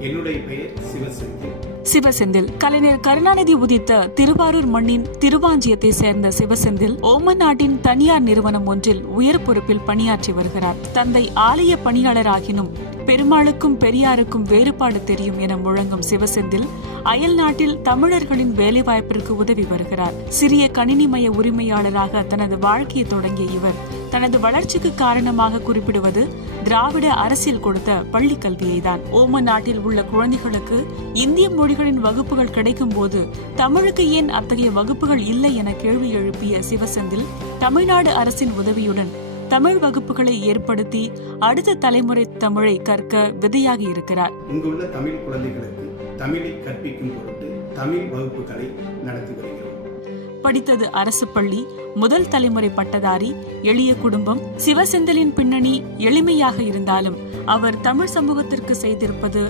என்னுடைய பெயர் சிவசெந்தில். சிவசெந்தில் கலைஞர் கருணாநிதி உதித்த திருவாரூர் மண்ணின் திருவாஞ்சியத்தை சேர்ந்த சிவசெந்தில் ஓமன் நாட்டின் தனியார் நிறுவனம் ஒன்றில் உயர் பொறுப்பில் பணியாற்றி வருகிறார். தந்தை ஆலய பணியாளராகினும் பெருமாளுக்கும் பெரியாருக்கும் வேறுபாடு தெரியும் என முழங்கும் சிவசெந்தில் அயல் நாட்டில் தமிழர்களின் வேலைவாய்ப்பிற்கு உதவி வருகிறார். சிறிய கணினிமய உரிமையாளராக தனது வாழ்க்கையை தொடங்கிய இவர் தனது வளர்ச்சிக்கு காரணமாக குறிப்பிடுவது திராவிட அரசியல் கொடுத்த பள்ளி கல்வியைதான். ஓமன் நாட்டில் உள்ள குழந்தைகளுக்கு இந்திய மொழிகளின் வகுப்புகள் கிடைக்கும் போது தமிழுக்கு ஏன் அத்தகைய வகுப்புகள் இல்லை என கேள்வி எழுப்பிய சிவசெந்தில் தமிழ்நாடு அரசின் உதவியுடன் தமிழ் வகுப்புகளை ஏற்படுத்தி அடுத்த தலைமுறை தமிழை கற்க விதையாக இருக்கிறார். இங்குள்ள தமிழ் குழந்தைகளுக்கு தமிழை கற்பிக்கும் பொருட்டு தமிழ் வகுப்புகளை நடத்தி வருகிறோம். படித்தது அரசு பள்ளி, முதல் தலைமுறை பட்டதாரி, எளிய குடும்பம். சிவசெந்திலின் பின்னணி எளிமையாக இருந்தாலும் அவர் தமிழ் சமூகத்திற்கு செய்திருப்பது